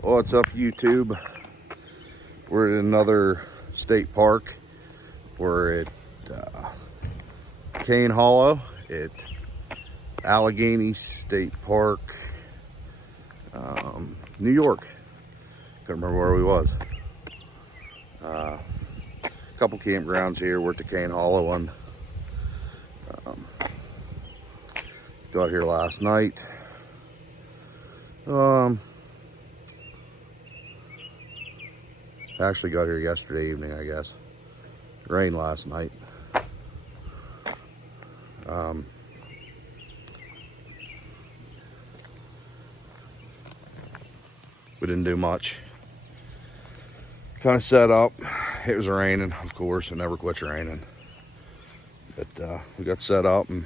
What's up, YouTube? We're in another state park. We're at Cain Hollow at Allegany State Park, New York. Couldn't remember where we was. A couple campgrounds here. We're at the Cain Hollow one. Got here last night. Actually got here yesterday evening, I guess. It rained last night. We didn't do much. Kind of set up. It was raining, of course. It never quits raining. But we got set up and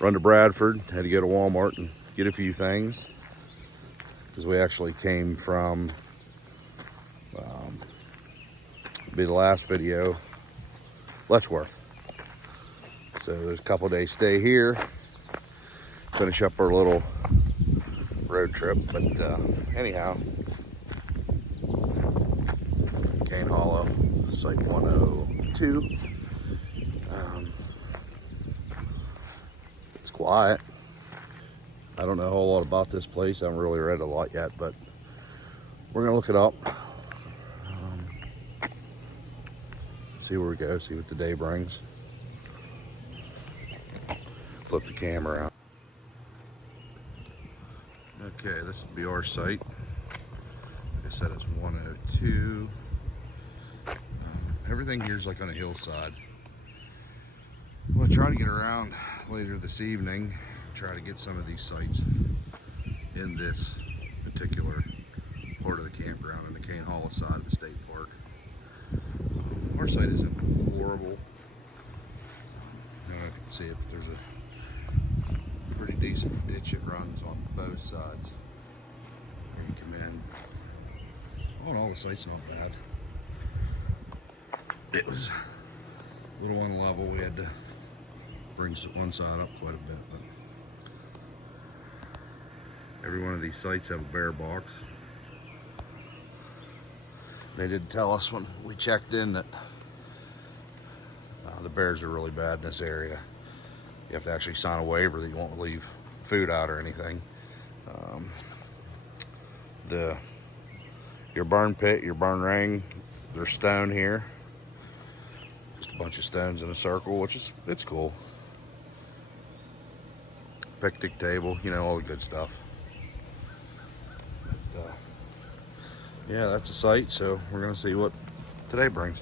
run to Bradford. Had to go to Walmart and get a few things. Because we actually came from, be the last video, Letchworth. So there's a couple days stay here. Finish up our little road trip. But anyhow, Cain Hollow, Site 102. It's quiet. I don't know a whole lot about this place. I haven't really read a lot yet, but we're gonna look it up. See where we go, see what the day brings. Flip the camera out. Okay, this will be our site. Like I said, it's 102. Everything here is like on a hillside. I'm gonna try to get around later this evening, try to get some of these sites in this particular part of the campground, in the Cain Hollow side of the state park. Our site isn't horrible. I don't know if you can see it, but there's a pretty decent ditch that runs on both sides. There you come in. All in all, the site's not bad. It was a little unlevel. We had to bring one side up quite a bit, but every one of these sites have a bear box. They did tell us when we checked in that the bears are really bad in this area. You have to actually sign a waiver that you won't leave food out or anything. Your burn pit, your burn ring, there's stone here. Just a bunch of stones in a circle, which is, it's cool. Picnic table, you know, all the good stuff. But, yeah, that's a site, so we're gonna see what today brings.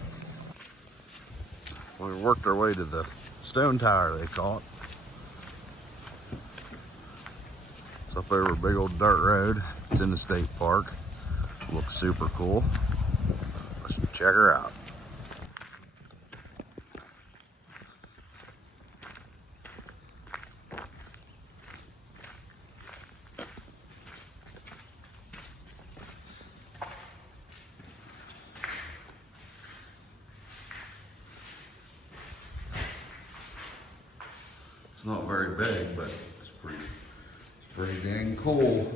We worked our way to the stone tower, they call it. It's up over a big old dirt road. It's in the state park. Looks super cool. Let's check her out. It's not very big, but it's pretty dang cool.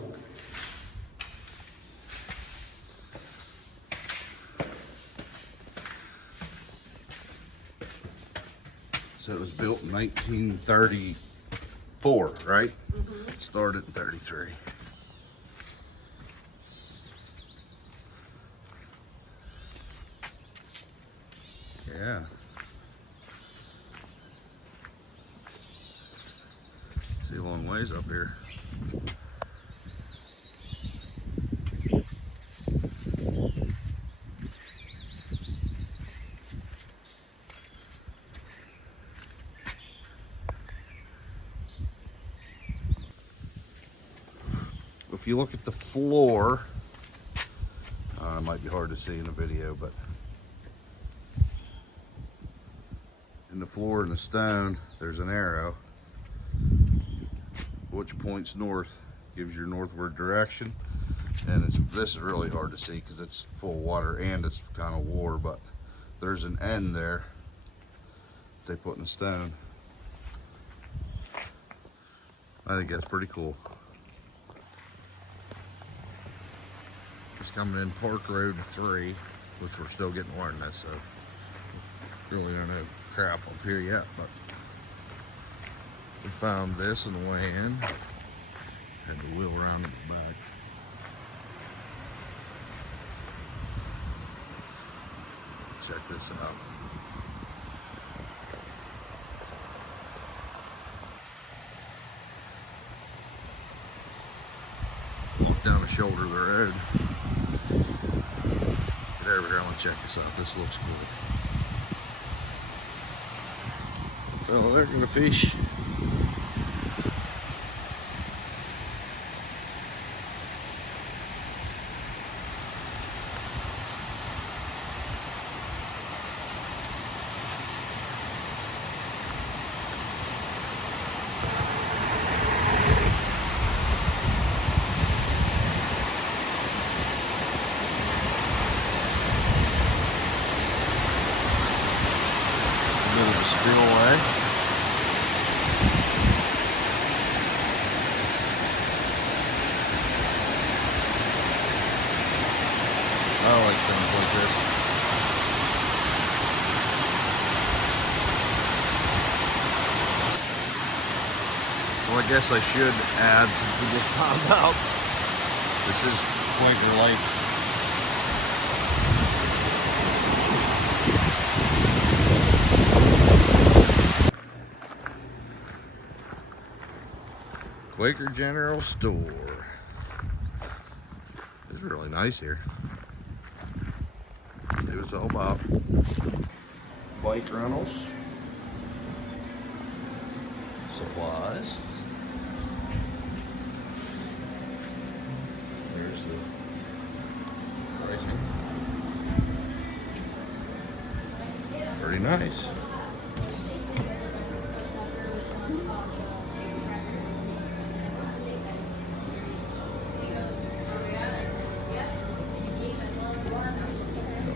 So it was built in 1934, right? Mm-hmm. Started in 33. Yeah. See a long ways up here. If you look at the floor, it might be hard to see in the video, but in the floor in the stone, there's an arrow which points north, gives your northward direction. And this is really hard to see because it's full of water and it's kind of war, but there's an end there they put in the stone. I think that's pretty cool. is coming in Park Road 3, which we're still getting awareness, so really don't know crap up here yet, but we found this on the way in. Had to wheel around in the back. Check this out. Walk down the shoulder of the road. Get over here, I want to check this out. This looks good. Oh, they're gonna fish. Spin away. I like things like this. Well, I guess I should add, since we just found out, this is Quaker Lake. Quaker General Store. It's really nice here. See what it's all about. Bike rentals. Supplies. There's the pricing. Pretty nice.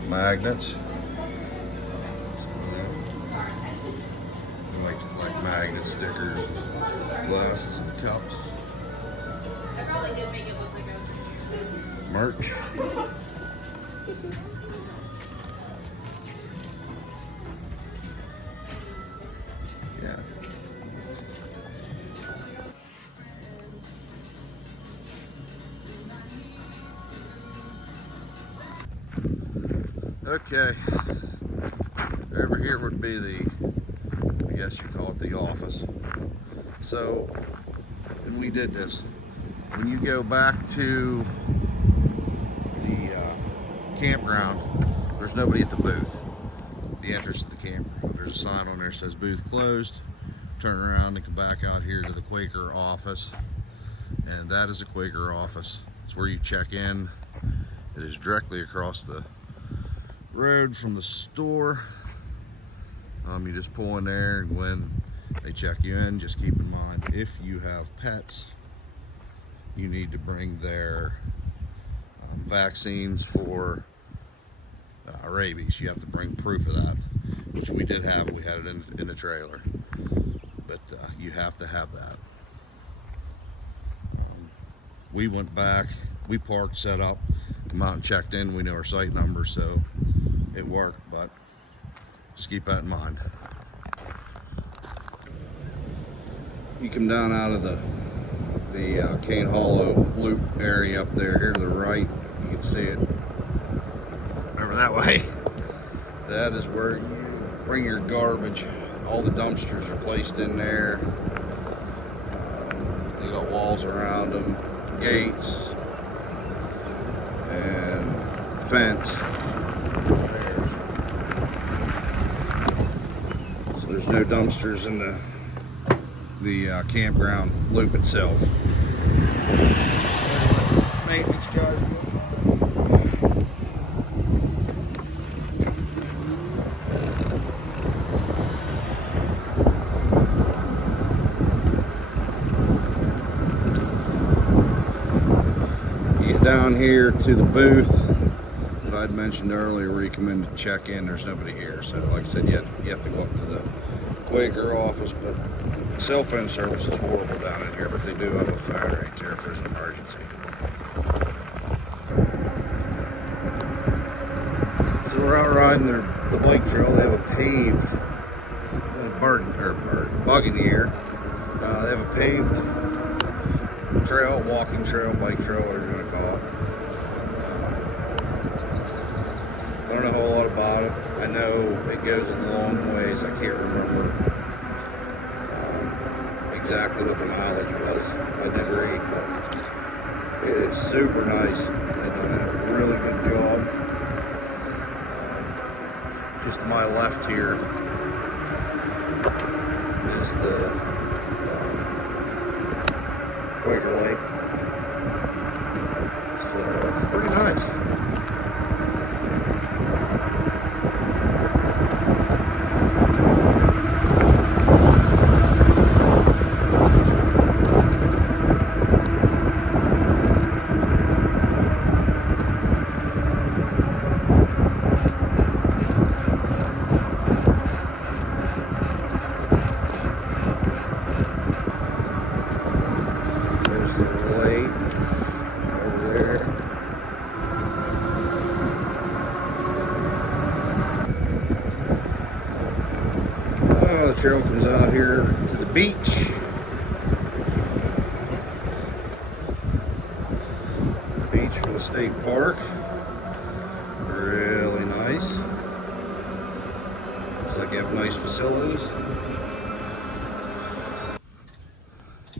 Magnets. Like magnet stickers, glasses and cups. I probably did make it look like a Merch. Yeah. Okay, over here would be the, I guess you call it the office. So, and we did this, when you go back to the campground, there's nobody at the booth, the entrance to the campground. There's a sign on there that says booth closed. Turn around and come back out here to the Quaker office, and that is a Quaker office. It's where you check in. It is directly across the road from the store. You just pull in there, and when they check you in, just keep in mind, if you have pets, you need to bring their vaccines for rabies. You have to bring proof of that, which we did have. We had it in the trailer, but you have to have that. We went back, we parked, set up, come out and checked in. We know our site number, so it worked, but just keep that in mind. You come down out of the Cain Hollow loop area up there, here to the right, you can see it over that way. That is where you bring your garbage. All the dumpsters are placed in there. They got walls around them, gates, and fence. So there's no dumpsters in the campground loop itself. Maintenance guys. You get down here to the booth that I'd mentioned earlier where you come in to check in. There's nobody here, so like I said, you have to go up to the Quaker office, but cell phone service is horrible down in here, but they do have a phone right there if there's an emergency. behind the bike trail, they have a paved bug in the air. They have a paved trail, walking trail, bike trail, whatever you want to call it. I don't know a whole lot about it. I know it goes a long ways. I can't remember exactly what the mileage was. I did read, but it is super nice. They've done a really good job. Just to my left here is the Quaker Lake. So it's pretty nice. The trail comes out here to the beach. Beach for the state park. Really nice. Looks like you have nice facilities.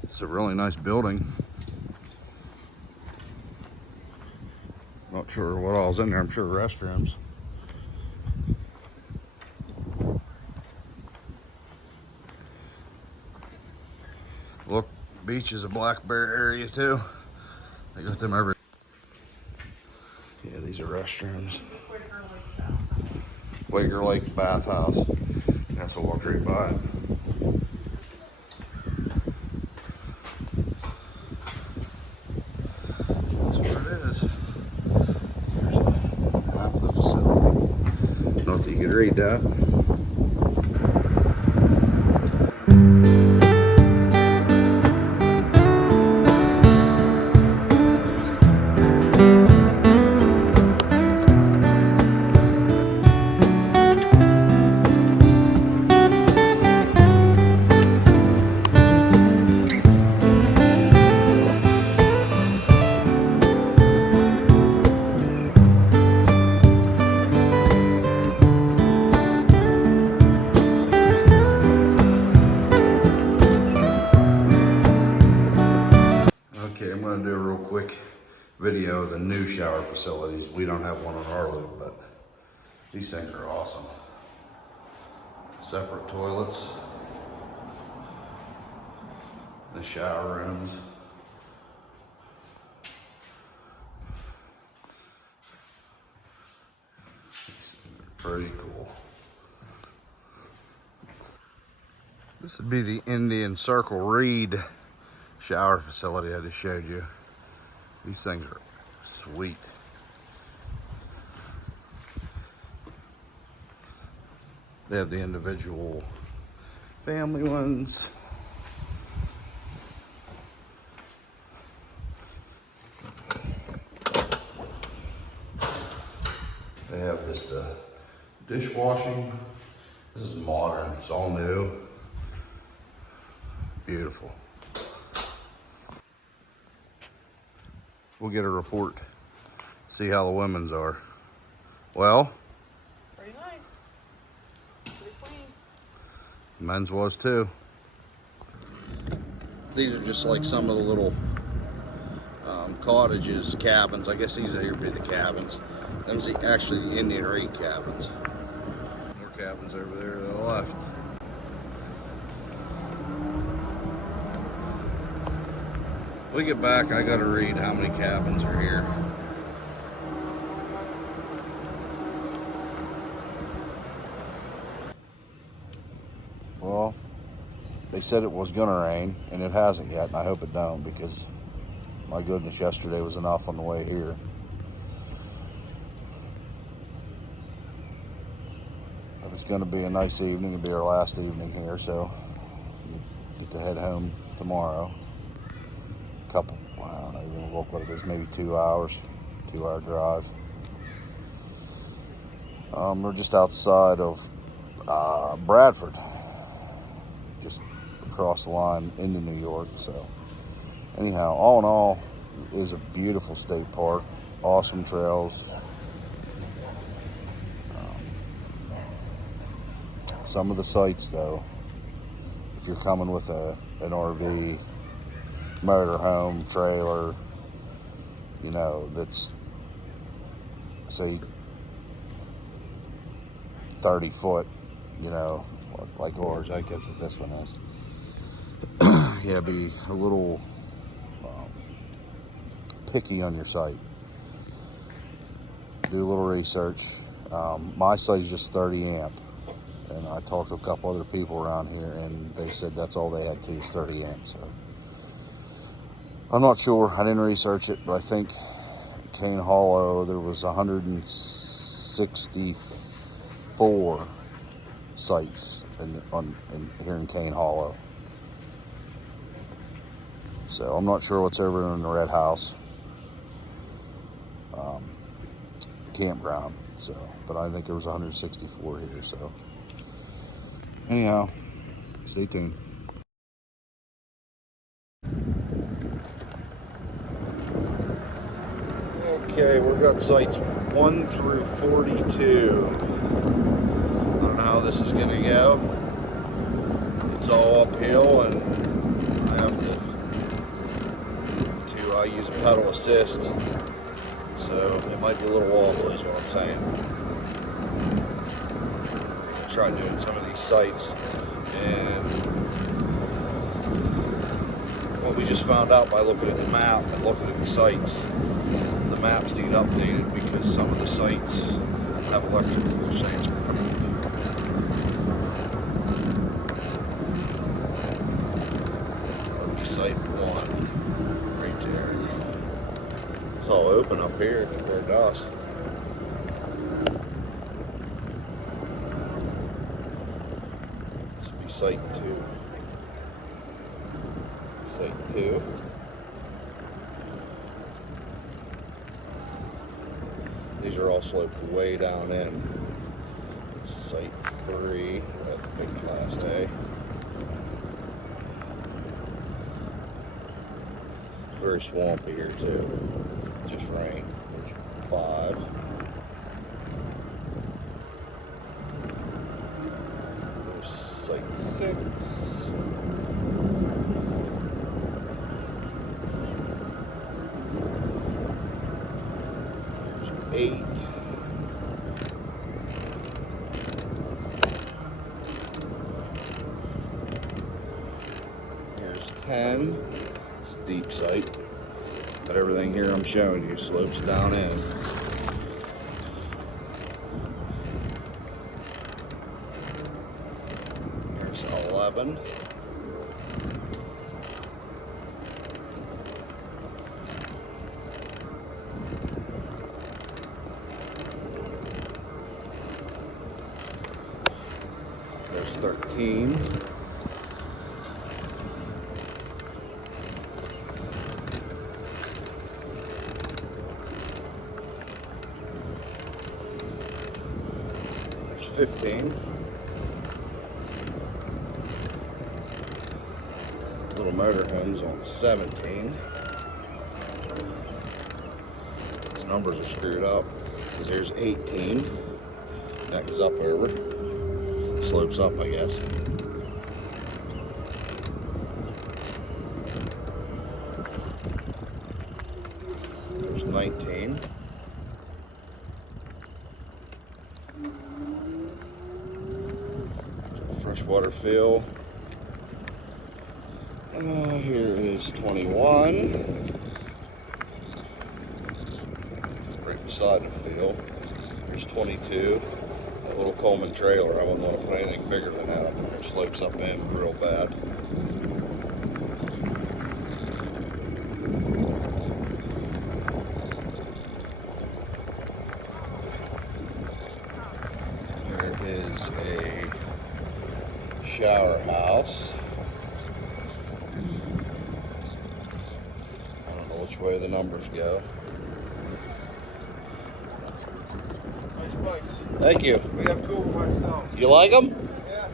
It's a really nice building. Not sure what all's in there. I'm sure restrooms. Look, beach is a black bear area too. They got them every. Yeah, these are restrooms. Quaker Lake bathhouse. That's a walk right by it. That's where it is. There's a map of the facility. Not that you could read that. Okay, I'm going to do a real quick video of the new shower facilities. We don't have one on our loop, but these things are awesome. Separate toilets, the shower rooms. These things are pretty cool. This would be the Indian Circle Reed shower facility I just showed you. These things are sweet. They have the individual family ones. They have this dishwashing. This is modern, it's all new. Beautiful. We'll get a report, see how the women's are. Well, Pretty nice. Pretty clean. men's was too. These are just like some of the little cottages, cabins. I guess these here would be the cabins. Them's actually the Indian Reed cabins. More cabins over there to the left. When we get back, I gotta read how many cabins are here. Well, they said it was gonna rain, and it hasn't yet, and I hope it don't, because my goodness, yesterday was enough on the way here. But it's gonna be a nice evening. It'll be our last evening here, so get to head home tomorrow. I don't know even what it is, maybe 2 hours, 2 hour drive. We're just outside of Bradford, just across the line into New York. So anyhow, all in all, it is a beautiful state park, awesome trails. Some of the sites, though, if you're coming with an RV, motorhome, trailer, you know, that's, say, 30 foot, you know, like ours, I guess what this one is. Yeah, be a little picky on your site. Do a little research. My site is just 30 amp. And I talked to a couple other people around here, and they said that's all they had to is 30 amp. So I'm not sure. I didn't research it, but I think Cain Hollow, there was 164 sites here in Cain Hollow. So I'm not sure what's over in the Red House campground. So, but I think there was 164 here. So. Anyhow, stay tuned. Okay, we've got sites 1 through 42. I don't know how this is going to go. It's all uphill, and I have to use a pedal assist. So it might be a little wobbly, is what I'm saying. Try doing some of these sites, and what we just found out by looking at the map and looking at the sites, the maps need updated because some of the sites have electrical change. That'll be site 1 right there. It's all open up here where it does. Site 2. Site 2. These are all sloped way down in. Site 3, that's big Class A. Very swampy here too. Just rain. There's 5. Site 6. There's 8. Here's 10. It's a deep site, but everything here I'm showing you slopes down in. There's 11. There's 13. There's 15. Little motorhomes on 17. These numbers are screwed up because there's 18. That goes up over. Slopes up, I guess. There's 19. Freshwater fill. Here is 21. Right beside the fill. Here's 22. That little Coleman trailer, I wouldn't want to put anything bigger than that up there. It slopes up in real bad. There is a shower house. I don't know which way the numbers go. Nice bikes. Thank you. We have two myself. You like them? Yeah.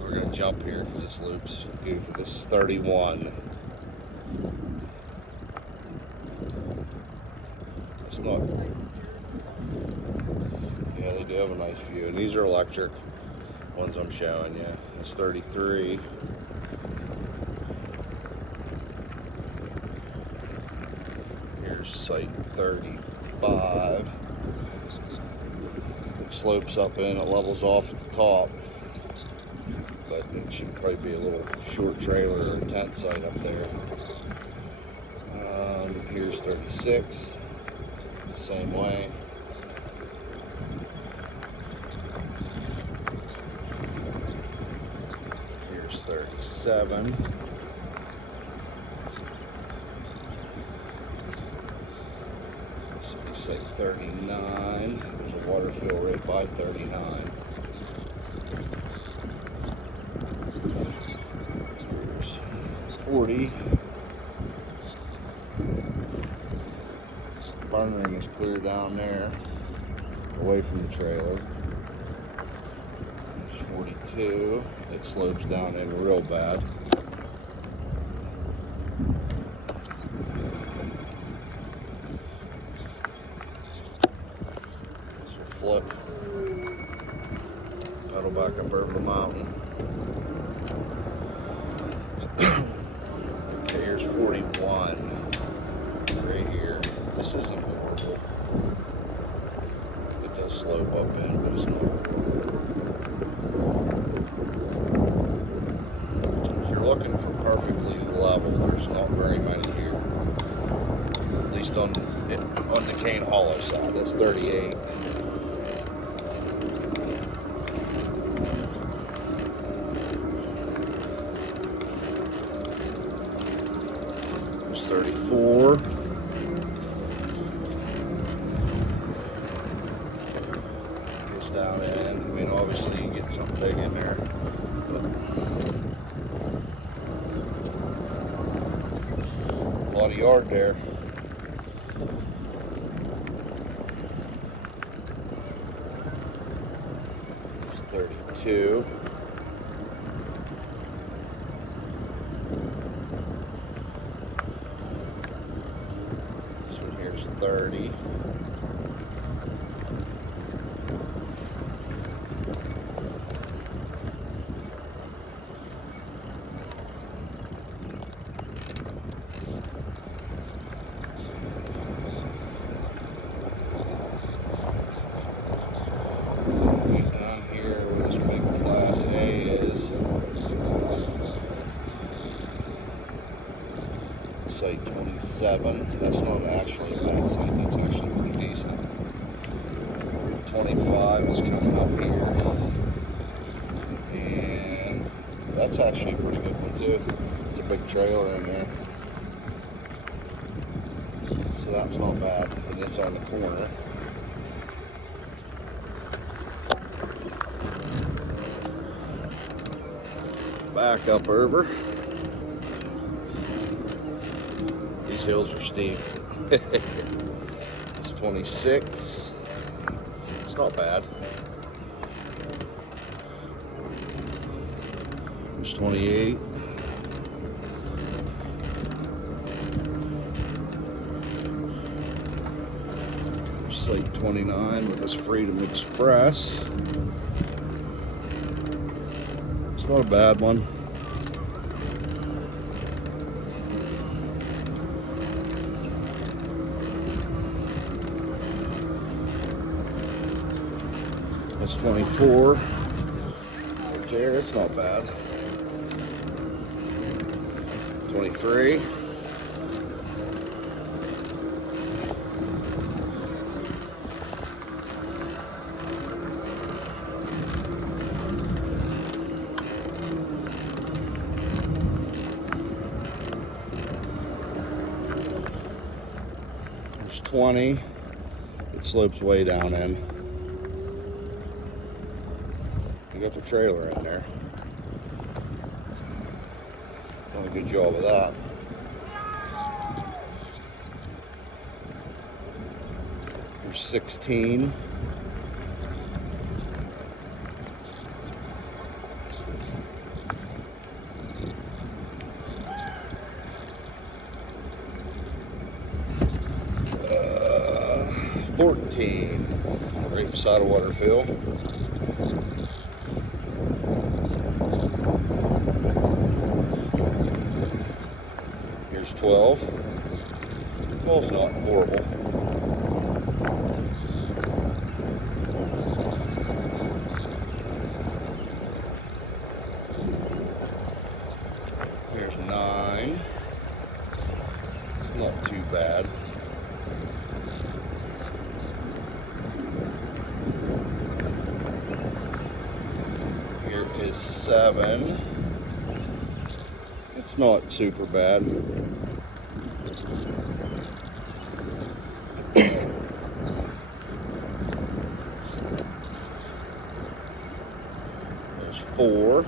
We're gonna jump here because this loop's beautiful. This is 31. It's not. Yeah, they do have a nice view, and these are electric ones I'm showing you. It's 33. Here's site 35. It slopes up in, it levels off at the top. But it should probably be a little short trailer or tent site up there. Here's 36. Same way. Here's 37. This would be say 39. There's a water fill right by 39. Here's 40. Burn ring is clear down there, away from the trailer. There's 42. It slopes down in real bad. This will flip. That'll back up over the mountain. Okay, here's 41. Right here. This isn't horrible. It does slope up in, but it's not. If you're looking for perfectly level, there's not very many here. At least on the Cain Hollow side, that's 38. There's 34. Down in. I mean, obviously you can get something big in there. A lot of yard there. There's 32. This one here's 30. Site 27. That's not actually a bad site, that's actually pretty decent. 25 is coming up here. And that's actually a pretty good one too. It's a big trailer in there. So that's not bad. And it's on the corner. Back up over. These hills are steep. It's 26. It's not bad. It's 28. Site 29 with this Freedom Express. It's not a bad one. That's 24. Right there, it's not bad. 23. There's 20. It slopes way down in. You got the trailer in there. Done a good job of that. Here's 16. Uh, 14. Right beside a water fill. Here's 12. 12's not horrible. Here's 9. It's not too bad. Here is 7. It's not super bad. There's 4.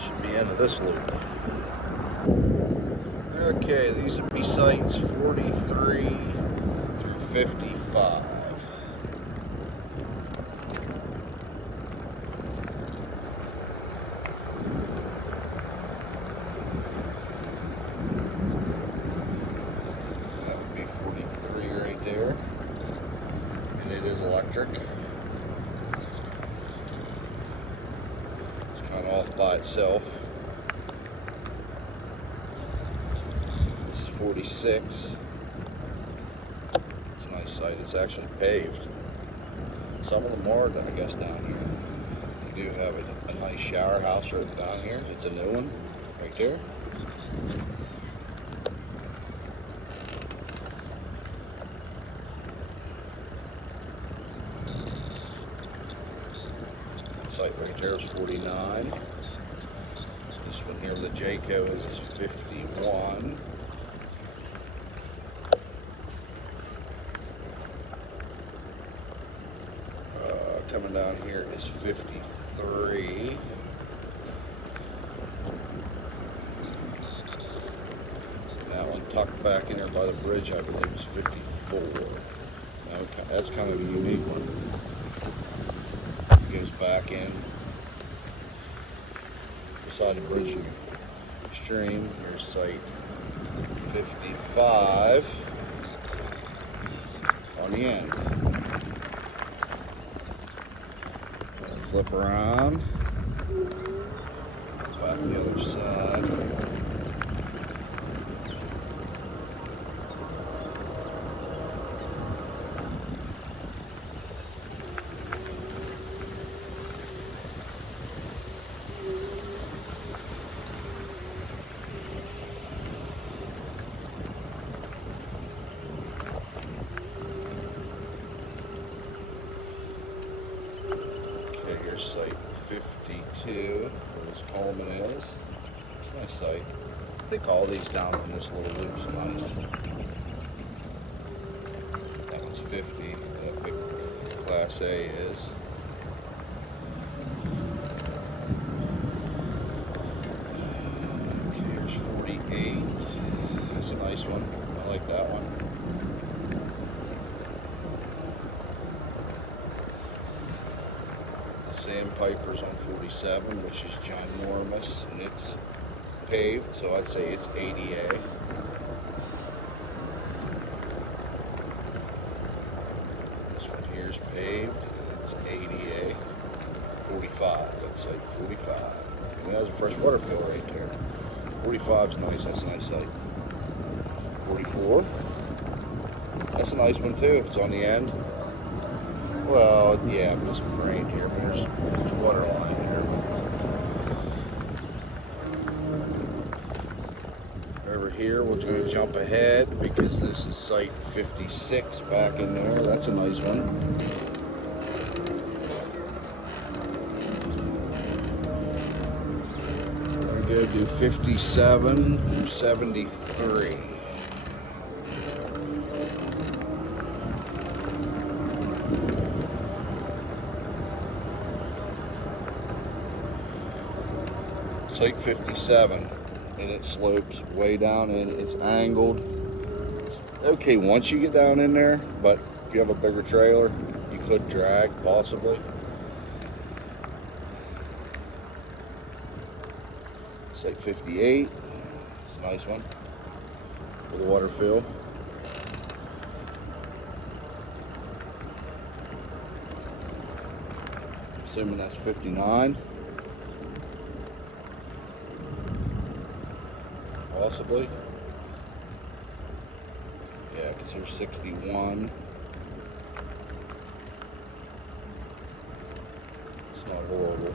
Should be into this loop. Okay, these would be sites 43 through 55. That would be 43 right there. And it is electric. It's kind of off by itself. 46. It's a nice site. It's actually paved. Some of them are, I guess, down here. They do have a nice shower house right down here. It's a new one right there. That site right there is 49. This one here, the Jayco, is 51. Coming down here is 53. That one tucked back in there by the bridge, I believe, is 54. Okay, that's kind of a unique one. It goes back in beside the bridge stream. Here's site 55 on the end. Flip around, back the other side. Here's site 52, where this Coleman is. It's a nice site. I think all these down in this little loop's nice. That one's 50. That big Class A is. Okay, here's 48. That's a nice one. I like that one. Sandpiper's on 47, which is ginormous, and it's paved, so I'd say it's ADA. This one here's paved, it's ADA. 45, that's like 45. And that was a fresh water fill right there. 45's nice, that's a nice site. 44, that's a nice one too, it's on the end. Well, yeah, this one right here, there's water line here. Over here, we're going to jump ahead because this is site 56 back in there. That's a nice one. We're going to do 57 through 73. Site 57. and it slopes way down in. It's angled. It's okay once you get down in there, but if you have a bigger trailer, you could drag possibly. It's like 58. It's a nice one with a water fill. Assuming that's 59. Possibly. Yeah, because here's 61. It's not horrible.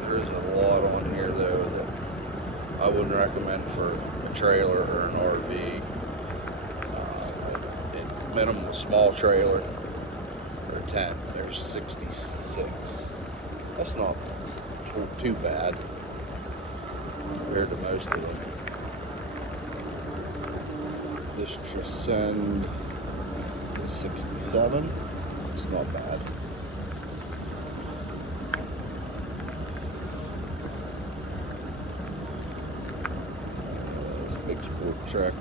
There isn't a lot on here though that I wouldn't recommend for a trailer or an RV. Minimum small trailer or tent. There's 66. That's not too bad compared to most of them. This Transcend is 67. It's not bad. This Big Sport Trek,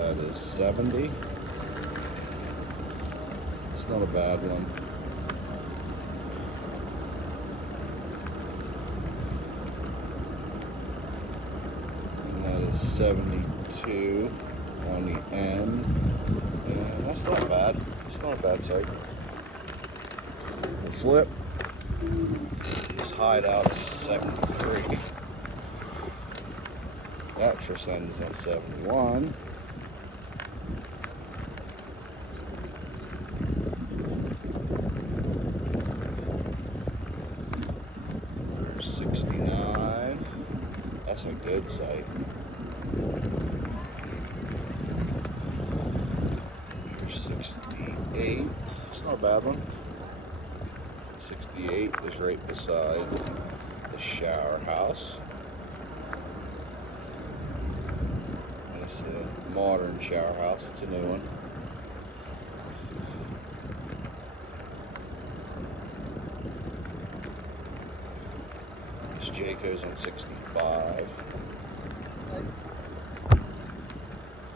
that is 70. It's not a bad one. And that is 72 on the end. And that's not bad. It's not a bad sight. The Flip. This hideout is 73. That Transcend is at 71. 69. That's a good sight. Here's 68. It's not a bad one. 68 is right beside the shower house. And it's a modern shower house. It's a new one. Jayco's on 65.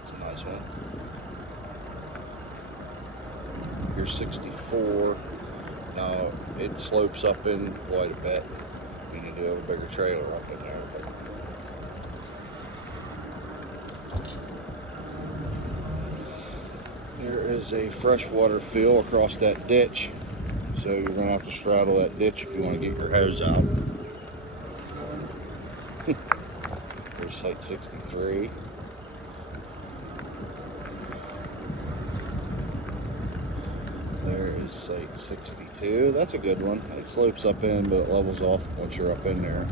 It's a nice one. Here's 64. Now it slopes up in quite a bit. You need to have a bigger trailer up in there. But there is a freshwater fill across that ditch. So you're going to have to straddle that ditch if you want to get your hose out. There's site 63. There is site 62. That's a good one. It slopes up in, but it levels off once you're up in there.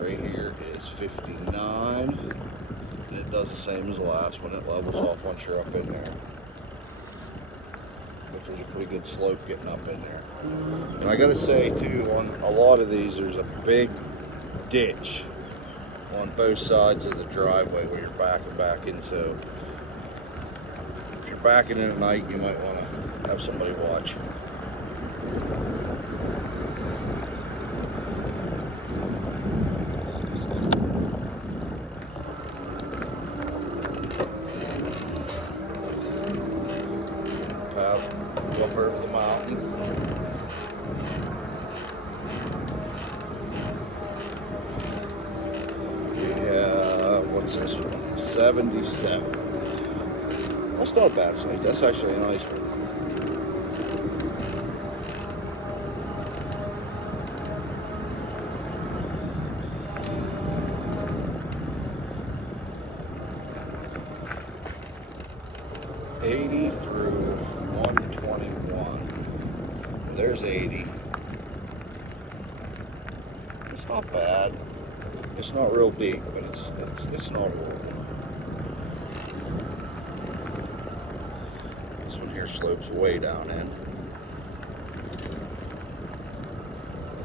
Right here is 59. And it does the same as the last one. It levels off once you're up in there. But there's a pretty good slope getting up in there. And I gotta say too, on a lot of these, there's a big ditch on both sides of the driveway where you're backing back in. So if you're backing in at night, you might want to have somebody watch. Go up over the mountain. Yeah, what's this one? 77. That's not a bad sight. That's actually a nice one. Through 121. There's 80. It's not bad. It's not real deep, but it's not horrible. This one here slopes way down in.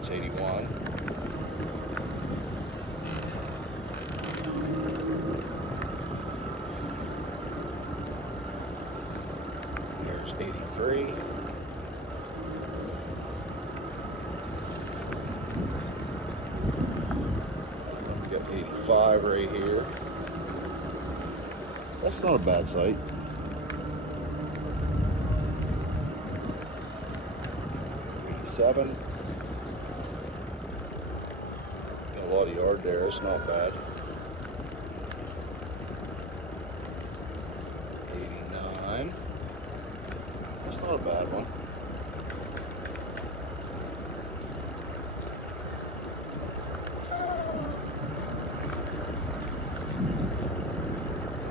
That's 81. There's 83. We got 85 right here. That's not a bad site. 87. Got a lot of yard there. It's not bad. 89. That's not a bad one.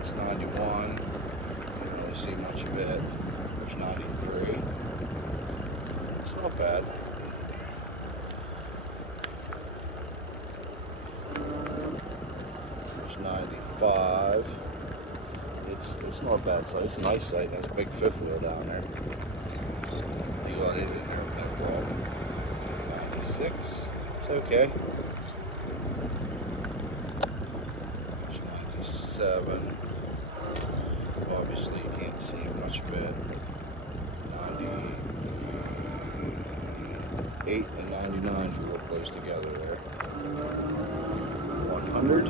It's 91. Don't really see much of it. There's 93. It's not bad. There's 95. It's not a bad site. It's a nice site. That's a big fifth wheel down there. You got it in there with no problem. 96. It's okay. There's 97. Obviously you can't see much of it. 98 and 99 is real close together there. 100.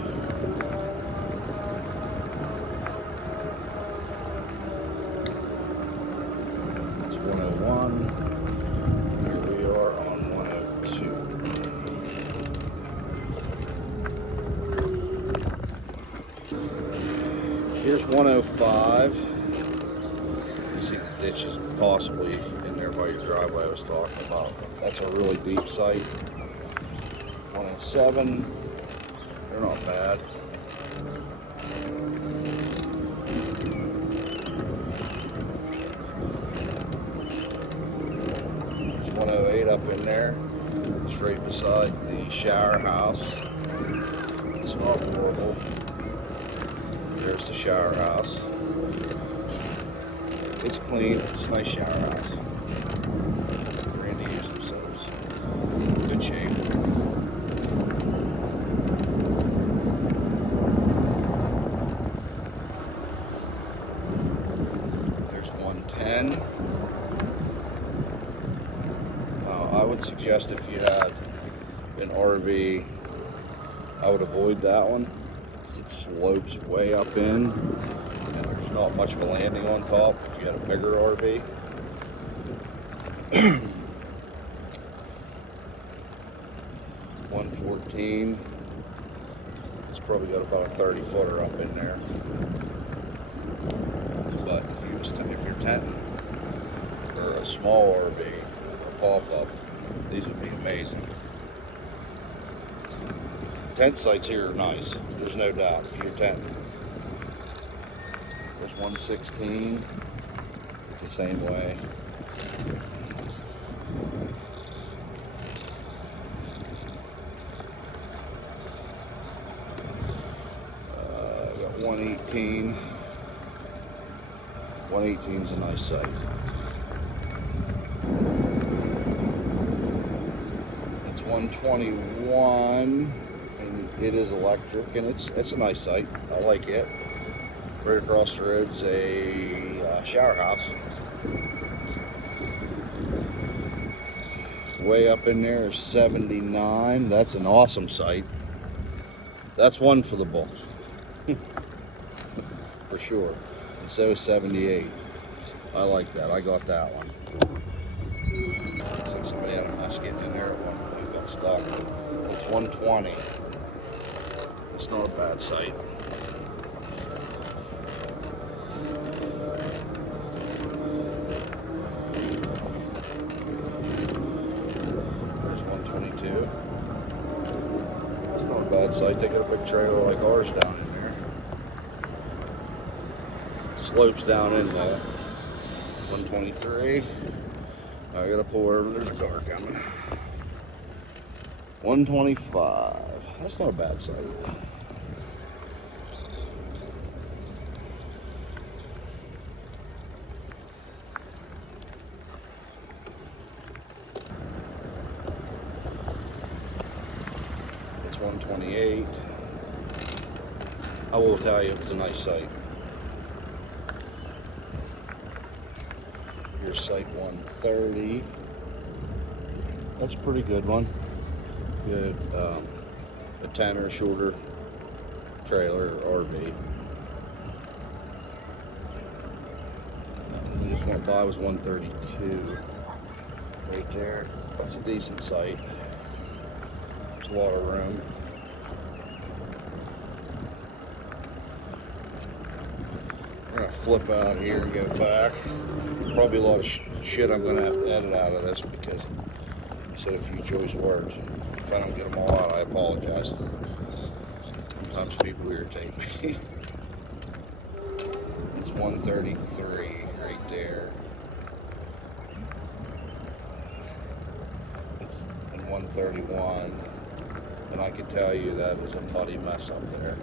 That's 101. Here we are on 102. Here's 105. You see the ditches possibly in there by your driveway I was talking about. That's a really deep site. 107. They're not bad. There's 108 up in there. It's right beside the shower house. It's not horrible. There's the shower house. It's clean. It's a nice shower house. Randy used themselves. Good shape. There's 110. I would suggest if you had an RV, I would avoid that one. It slopes way up in, and there's not much of a landing on top if you had a bigger RV. 114. It's probably got about a 30-footer up in there. But if you're tenting for a small RV or pop-up, these would be amazing. Tent sites here are nice. There's no doubt if you're tenting. There's 116. It's the same way. Got 118. 118 is a nice site. It's 121. It is electric, and it's a nice site. I like it. Right across the road's a shower house. Way up in there is 79. That's an awesome site. That's one for the books. For sure. And so is 78. I like that. I got that one. Looks like somebody had a mess getting in there at one point, got stuck. It's 120. It's not a bad site. There's 122. It's not a bad site. They got a big trailer like ours down in there. Slopes down in there. 123. I gotta pull over. There's a car coming. 125. That's not a bad site. That's 128. I will tell you, it was a nice site. Here's site 130. That's a pretty good one. Good, a 10 or shorter trailer or RV. We just went by was 132 right there. That's a decent site. There's a lot of room. I'm gonna flip out here and go back. Probably a lot of shit I'm gonna have to edit out of this because I said a few choice words. If I don't get them all out, I apologize. Sometimes people irritate me. It's 133 right there. It's in 131, and I can tell you that is a muddy mess up there.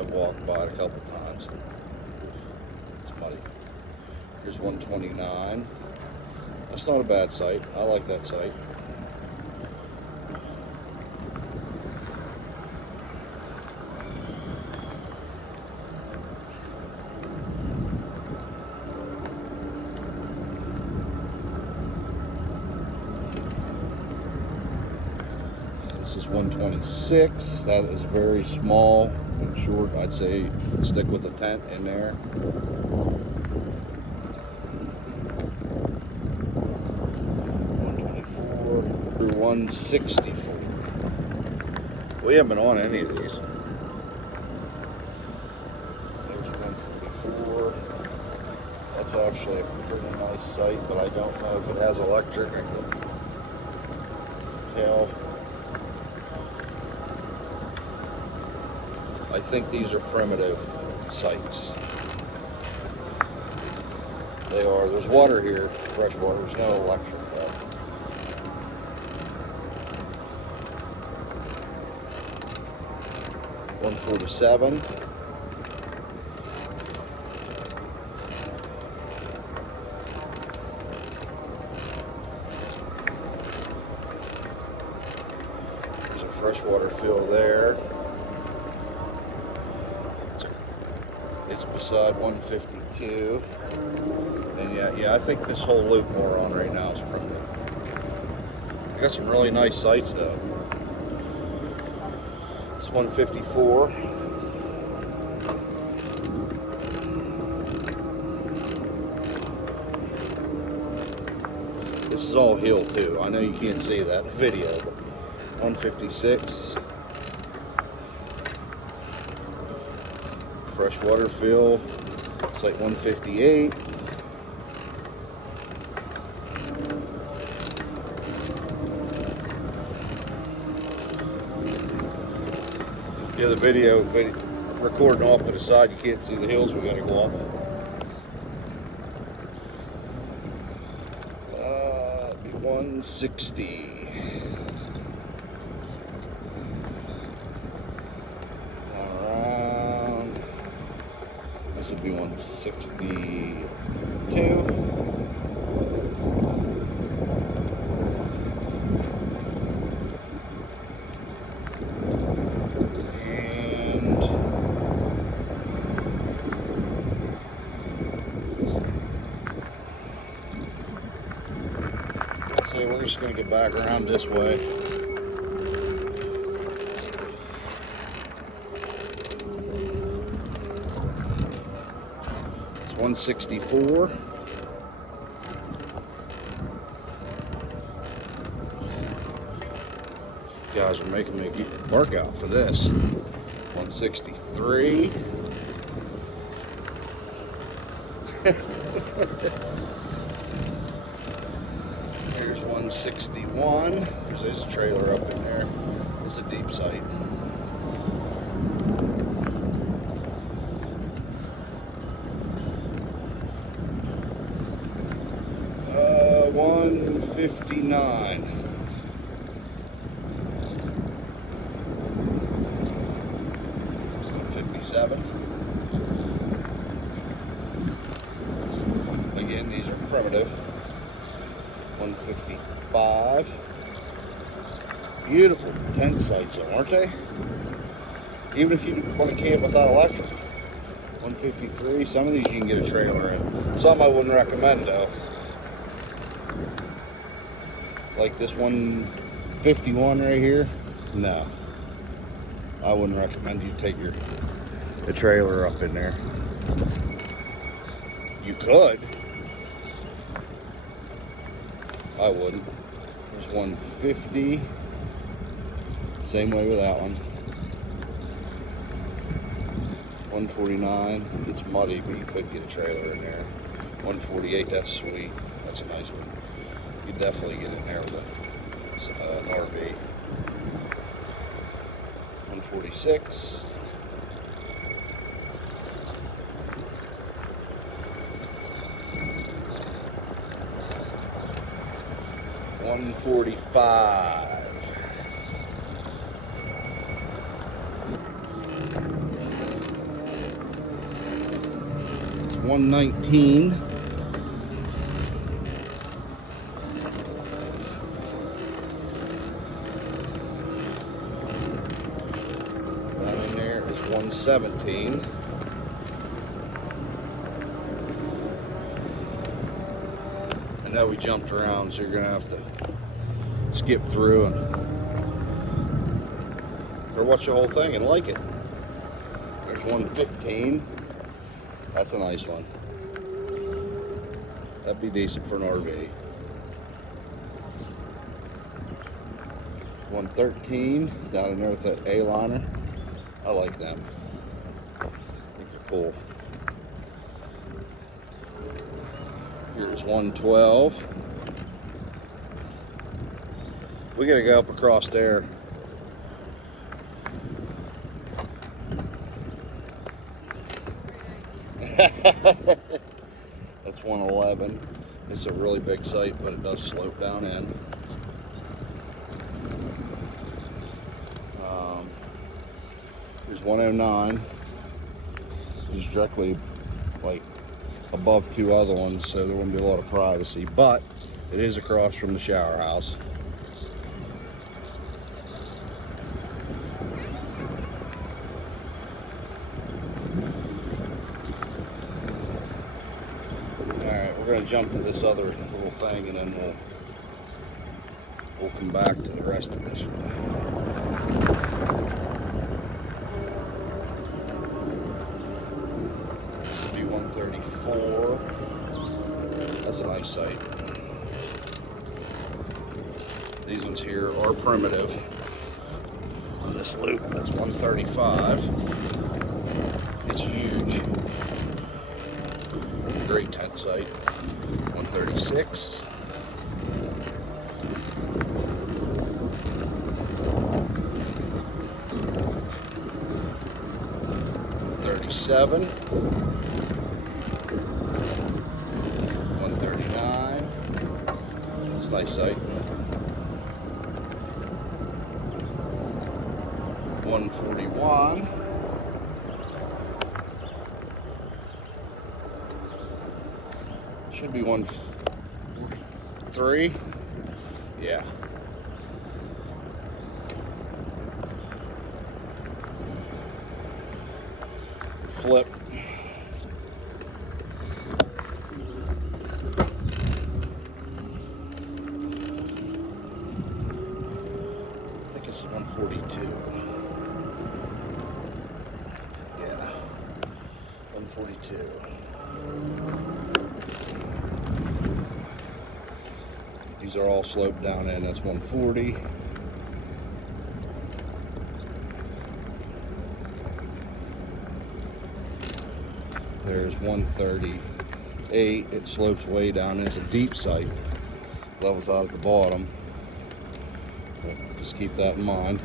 I've walked by it a couple times. It's muddy. Here's 129. That's not a bad site. I like that site. This is 126. That is very small and short. I'd say stick with a tent in there. 164. We haven't been on any of these. There's 144. That's actually a pretty nice site, but I don't know if it has electric. I can tell. I think these are primitive sites. They are. There's water here, fresh water. There's no electric. 147. There's a freshwater fill there. It's beside 152. And yeah, I think this whole loop we're on right now is primitive. I got some really nice sites though. 154. This is all hill too. I know you can't see that video, but 156. Freshwater fill. It's like 158. The other video, recording off to the side, you can't see the hills we gotta go up. 160. Around. This would be 162. We're just going to get back around this way. It's 164. You guys are making me work out for this. 163. Here's 161. There's a trailer up in there. It's a deep site. Uh, 159. Again, these are primitive. 155. Beautiful tent sites, though, aren't they? Even if you want to camp without electric. 153. Some of these you can get a trailer in. Some I wouldn't recommend, though. Like this 151 right here. No. I wouldn't recommend you take the trailer up in there. You could. I wouldn't. There's 150. Same way with that one. 149. It's muddy, but you could get a trailer in there. 148. That's sweet. That's a nice one. You could definitely get in there with an RV. 146. $145. 119. Down in there is 117. I know we jumped around, so you're gonna have to skip through or watch the whole thing and like it. There's 115. That's a nice one. That'd be decent for an RV. 113 down in there with that A-liner. I like them. I think they're cool. Here's 112. We gotta go up across there. That's 111. It's a really big site, but it does slope down in. Here's 109. It's directly like above two other ones, so there wouldn't be a lot of privacy, but it is across from the shower house. Alright, we're going to jump to this other little thing and then we'll come back to the rest of this one. This would be 134. That's a nice site. These ones here are primitive. On this loop, that's 135. It's huge. Great tent site. 136. 137. 139. It's a nice site. 141. Should be 143. Yeah. Flip. I think it's 142. Yeah. 142. These are all sloped down in. That's 140. There's 138. It slopes way down. It's a deep site. Levels out at the bottom. So just keep that in mind.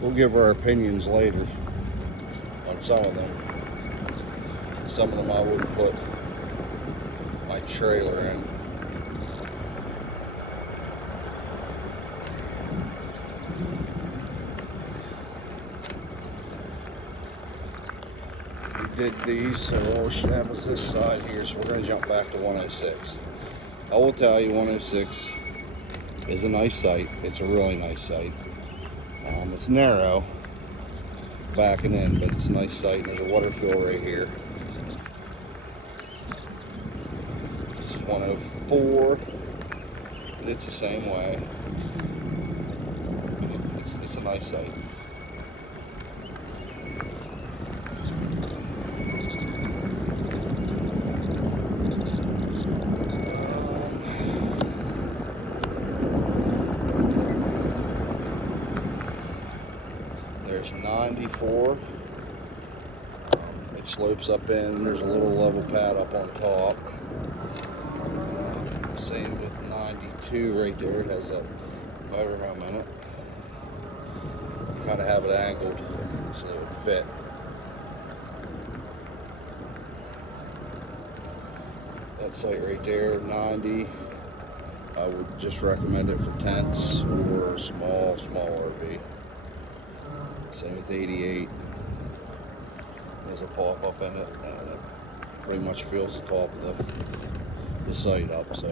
We'll give our opinions later on some of them. Some of them I wouldn't put my trailer in. did these, so all we should have is this side here, so we're going to jump back to 106. I will tell you, 106 is a nice site. It's a really nice site. It's narrow backing in, but it's a nice site, and there's a water fill right here. It's 104, and it's the same way. It's a nice site. There's 94. It slopes up in. There's a little level pad up on top. Same with 92 right there. It has a motorhome in it. Kind of have it angled so it would fit. That site right there, 90. I would just recommend it for tents or small RV. Same with 88. There's a pop up in it, and it pretty much fills the top of the site up. So,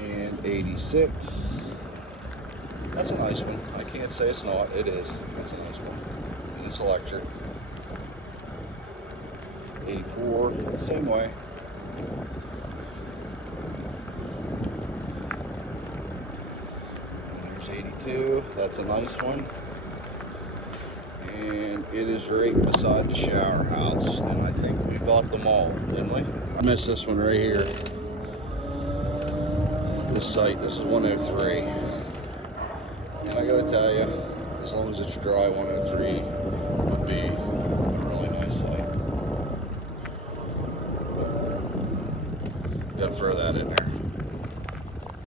and 86. That's a nice one. I can't say it's not. It is. That's a nice one. And it's electric. 84. Same way. And there's 82. That's a nice one. And it is right beside the shower house, and I think we bought them all, didn't we? I missed this one right here. This site, this is 103. And I gotta tell you, as long as it's dry, 103 would be a really nice site. Gotta throw that in there.